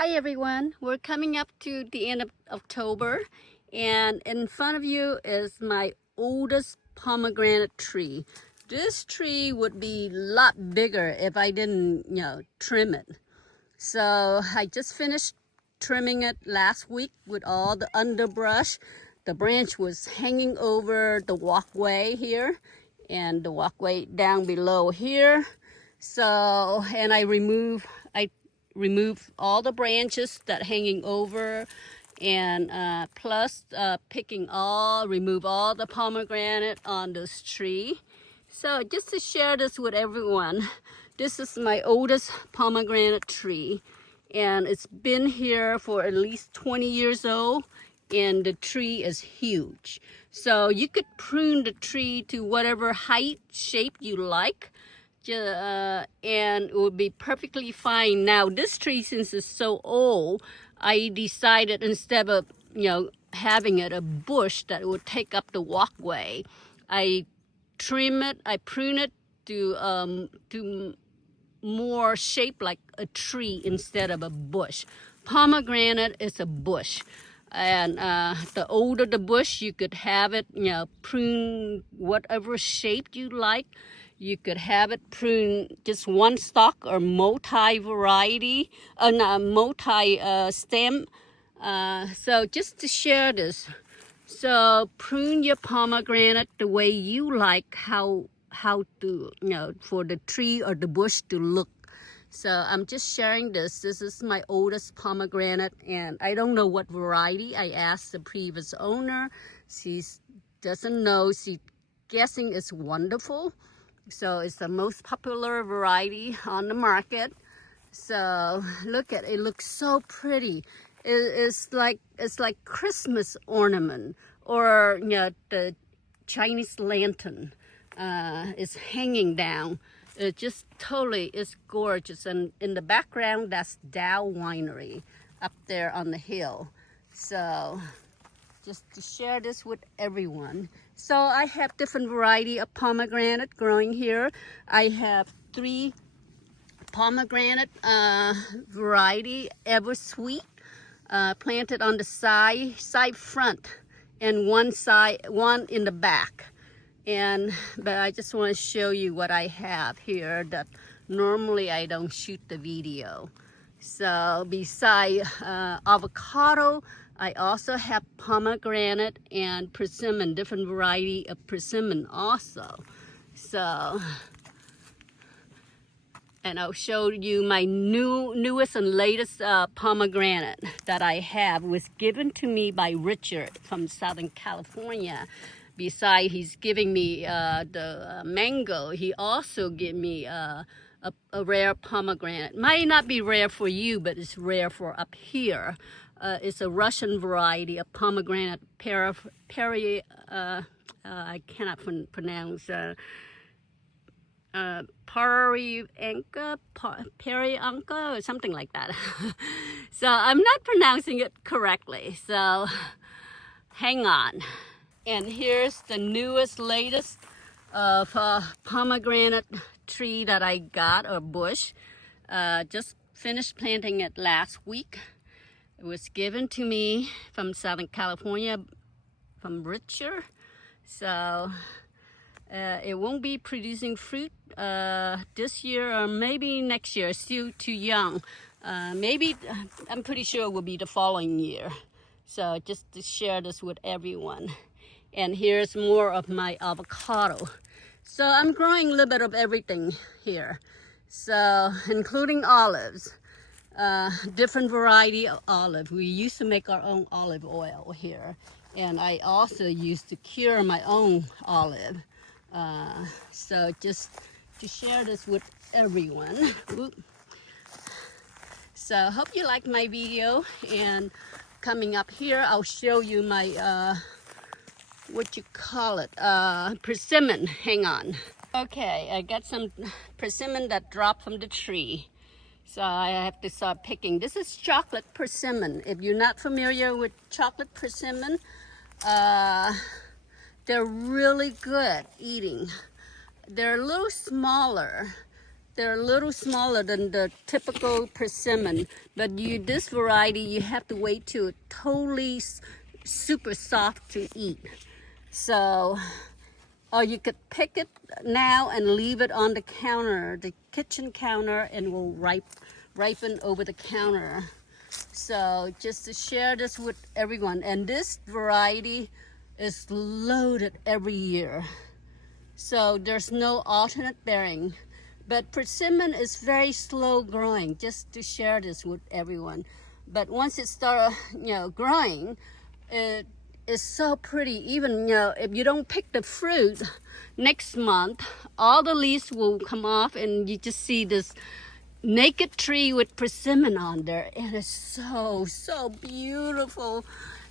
Hi everyone, we're coming up to the end of October, and in front of you is my oldest pomegranate tree. This tree would be a lot bigger if I didn't, trim it. So I just finished trimming it last week with all the underbrush. The branch was hanging over the walkway here and the walkway down below here. So, and I remove all the branches that hanging over, and plus remove all the pomegranate on this tree. So just to share this with everyone, this is my oldest pomegranate tree, and it's been here for at least 20 years old, and the tree is huge. So you could prune the tree to whatever height, shape you like, and it would be perfectly fine. Now this tree, since it's so old, I decided instead of having it a bush that would take up the walkway, I prune it to more shape like a tree instead of a bush. Pomegranate is a bush, and the older the bush, you could have it prune whatever shape you like. You could have it prune just one stalk or multi-variety, multi-stem. So just to share this. So prune your pomegranate the way you like, how to, for the tree or the bush to look. So I'm just sharing this. This is my oldest pomegranate, and I don't know what variety. I asked the previous owner. She doesn't know. She guessing it's wonderful. So it's the most popular variety on the market. So look at it, it looks so pretty. It's like Christmas ornament, or the Chinese lantern is hanging down. It just totally is gorgeous. And in the background, that's Dow Winery up there on the hill. So just to share this with everyone. So I have different variety of pomegranate growing here. I have 3 pomegranate variety, ever sweet, planted on the side front, and one in the back. But I just want to show you what I have here that normally I don't shoot the video. So beside avocado, I also have pomegranate and persimmon, different variety of persimmon also. So, and I'll show you my newest and latest pomegranate that I have. It was given to me by Richard from Southern California. Besides he's giving me the mango, he also gave me a rare pomegranate. Might not be rare for you, but it's rare for up here. It's a Russian variety of pomegranate, I cannot pronounce, Peryanka, or something like that. So I'm not pronouncing it correctly, so hang on. And here's the newest, latest of pomegranate tree that I got, or bush. Just finished planting it last week. It was given to me from Southern California, from Richard. So it won't be producing fruit this year, or maybe next year. It's still too young. Maybe, I'm pretty sure it will be the following year. So just to share this with everyone. And here's more of my avocado. So I'm growing a little bit of everything here. So including olives, different variety of olive. We used to make our own olive oil here. And I also used to cure my own olive. So just to share this with everyone. So hope you like my video, and coming up here I'll show you my persimmon. Hang on. Okay, I got some persimmon that dropped from the tree, so I have to start picking. This is chocolate persimmon. If you're not familiar with chocolate persimmon, they're really good eating. They're a little smaller they're a little smaller than the typical persimmon, but this variety you have to wait till it's totally super soft to eat. So, or you could pick it now and leave it on the counter, the kitchen counter, and will ripen over the counter. So just to share this with everyone, and this variety is loaded every year. So there's no alternate bearing. But persimmon is very slow growing, just to share this with everyone. But once it starts, growing, it is so pretty. Even, if you don't pick the fruit next month, all the leaves will come off and you just see this naked tree with persimmon on there. And it's so beautiful.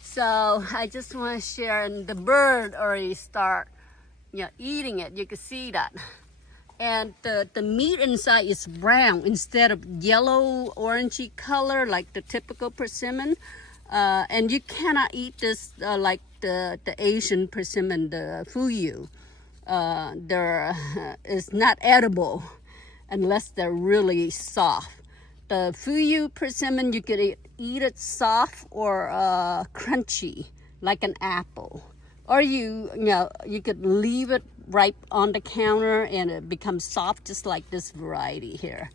So I just want to share, and the bird already start, eating it. You can see that. And the meat inside is brown instead of yellow, orangey color like the typical persimmon. And you cannot eat this like the Asian persimmon, the fuyu. It's not edible unless they're really soft. The fuyu persimmon, you could eat it soft or crunchy like an apple. Or you could leave it right on the counter and it becomes soft just like this variety here.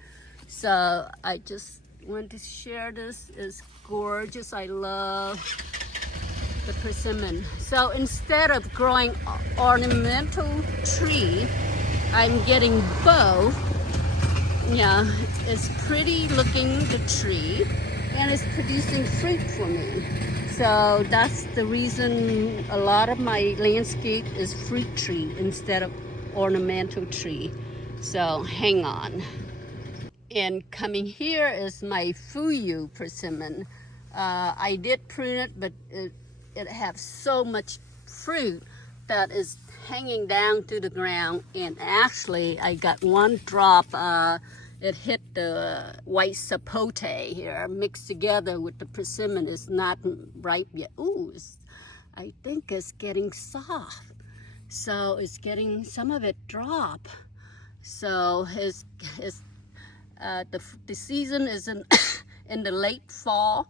So I just want to share this. It's gorgeous. I love the persimmon. So instead of growing ornamental tree, I'm getting both. It's pretty looking, the tree, and it's producing fruit for me. So that's the reason a lot of my landscape is fruit tree instead of ornamental tree. So hang on. And coming here is my fuyu persimmon. I did prune it, but it has so much fruit that is hanging down to the ground. And actually, I got one drop. It hit the white sapote here, mixed together with the persimmon. It's not ripe yet. Ooh, I think it's getting soft. So it's getting some of it drop. So the season is in the late fall,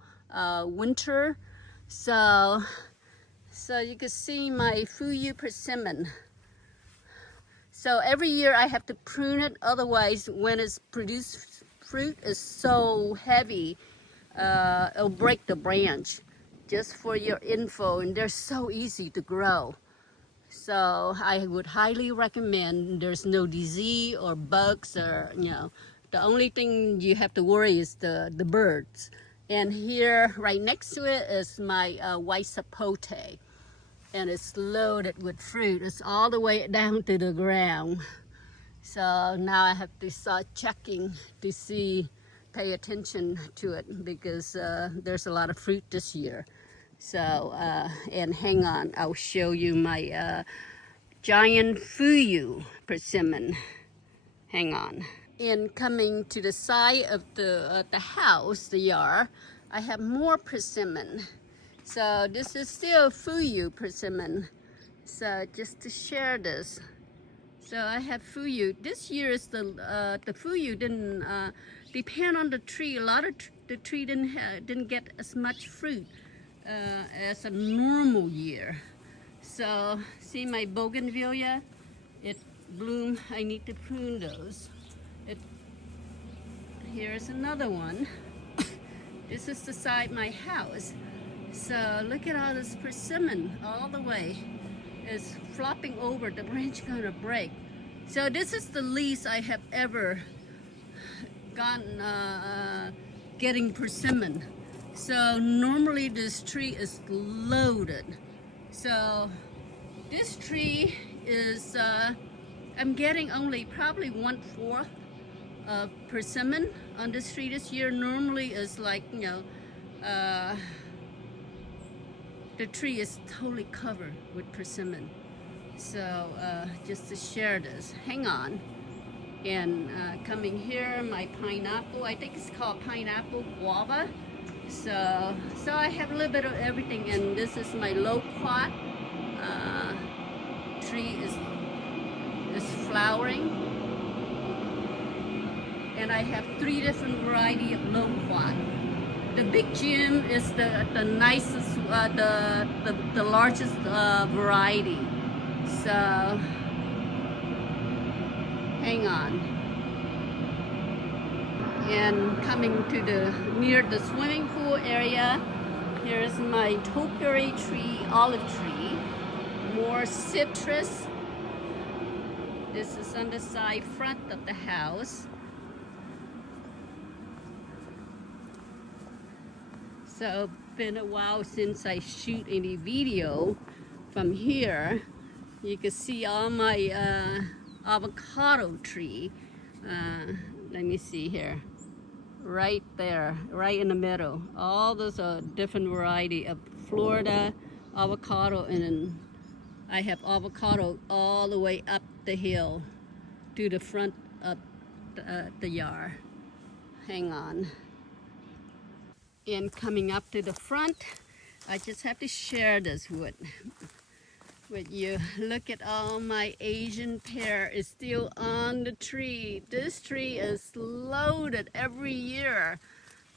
winter. So you can see my fuyu persimmon. So every year I have to prune it, otherwise when it's produced fruit is so heavy, it'll break the branch. Just for your info, and they're so easy to grow. So I would highly recommend. There's no disease or bugs or, the only thing you have to worry is the birds. And here, right next to it is my white sapote. And it's loaded with fruit. It's all the way down to the ground. So now I have to start checking to pay attention to it, because there's a lot of fruit this year. So, and hang on, I'll show you my giant fuyu persimmon. Hang on. And coming to the side of the house, the yard, I have more persimmon. So this is still fuyu persimmon. So just to share this. So I have fuyu. This year is the fuyu didn't depend on the tree. A lot of the tree didn't get as much fruit as a normal year. So see my bougainvillea, it bloomed. I need to prune those. Here's another one. This is the side of my house. So look at all this persimmon all the way. It's flopping over. The branch gonna break. So this is the least I have ever gotten getting persimmon. So normally this tree is loaded. So this tree is I'm getting only probably 1/4 of persimmon on this tree this year. Normally is like, the tree is totally covered with persimmon. So just to share this, hang on. And coming here, my pineapple, I think it's called pineapple guava. So I have a little bit of everything, and this is my loquat tree is flowering. and I have 3 different variety of loquat. The big gem is the nicest, the largest variety. So hang on. And coming to near the swimming pool area, here's my topiary tree, olive tree, more citrus. This is on the side front of the house. So been a while since I shoot any video from here. You can see all my avocado tree. Let me see here. Right there, right in the middle. All those are different variety of Florida avocado, and then I have avocado all the way up the hill to the front of the yard. Hang on. And coming up to the front, I just have to share this with you. Look at all my Asian pear is still on the tree. This tree is loaded every year.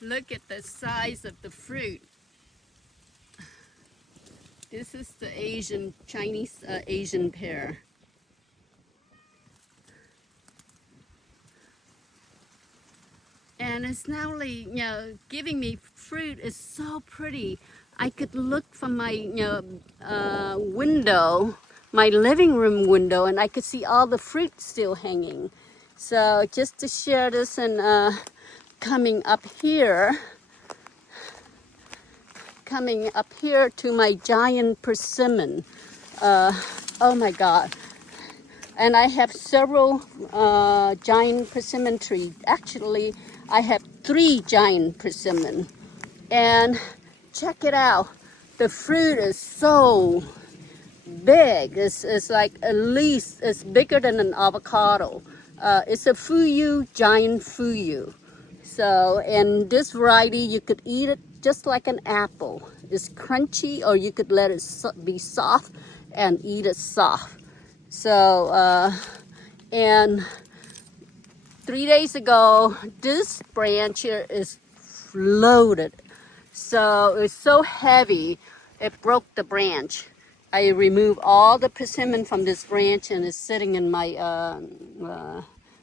Look at the size of the fruit. This is the Chinese Asian pear. And it's not only, giving me fruit is so pretty. I could look from my, window, my living room window, and I could see all the fruit still hanging. So just to share this, and coming up here to my giant persimmon. Oh my God. And I have several giant persimmon trees. Actually, I have 3 giant persimmon. And check it out. The fruit is so big. It's like at least it's bigger than an avocado. It's a fuyu, giant fuyu. So, and this variety, you could eat it just like an apple. It's crunchy, or you could let it be soft and eat it soft. So, and 3 days ago, this branch here is loaded. So it's so heavy, it broke the branch. I removed all the persimmon from this branch, and it's sitting in my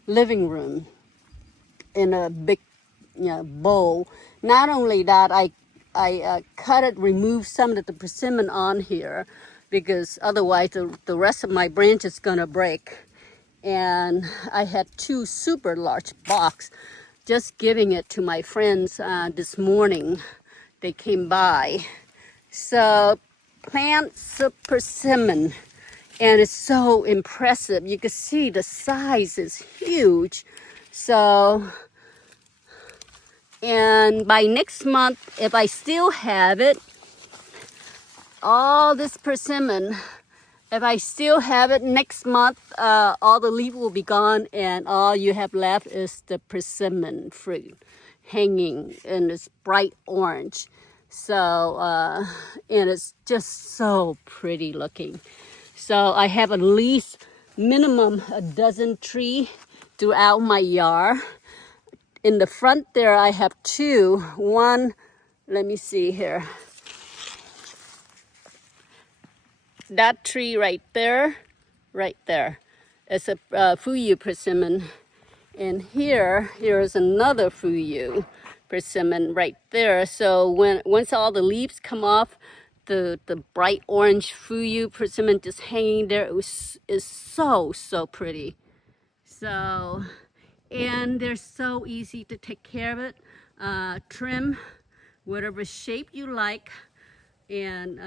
living room in a big bowl. Not only that, I cut it, removed some of the persimmon on here, because otherwise the rest of my branch is gonna break. And I had 2 super large boxes, just giving it to my friends this morning. They came by. So plants of persimmon, and it's so impressive. You can see the size is huge. So, and by next month, if I still have it, all this persimmon, if I still have it next month, all the leaf will be gone, and all you have left is the persimmon fruit hanging, and it's bright orange. So, and it's just so pretty looking. So I have at least minimum a dozen trees throughout my yard. In the front there, I have 2. One, let me see here. That tree right there, it's a fuyu persimmon. And here's another fuyu persimmon right there. So once all the leaves come off, the bright orange fuyu persimmon just hanging there, is so pretty. So, and they're so easy to take care of it. Trim whatever shape you like, and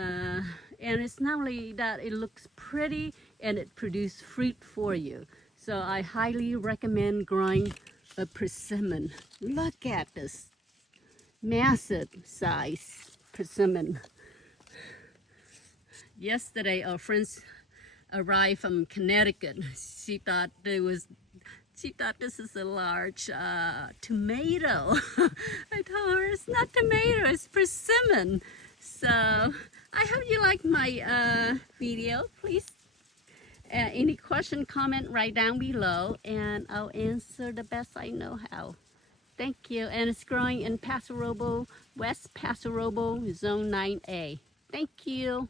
it's not only that, it looks pretty and it produces fruit for you. So I highly recommend growing a persimmon. Look at this massive size persimmon. Yesterday, our friends arrived from Connecticut. She thought this is a large tomato. I told her it's not tomato, it's persimmon. So I hope you like my video. Please Any question, comment right down below, and I'll answer the best I know how. Thank you. And it's growing in Paso Robles, West Paso Robles, Zone 9A. Thank you.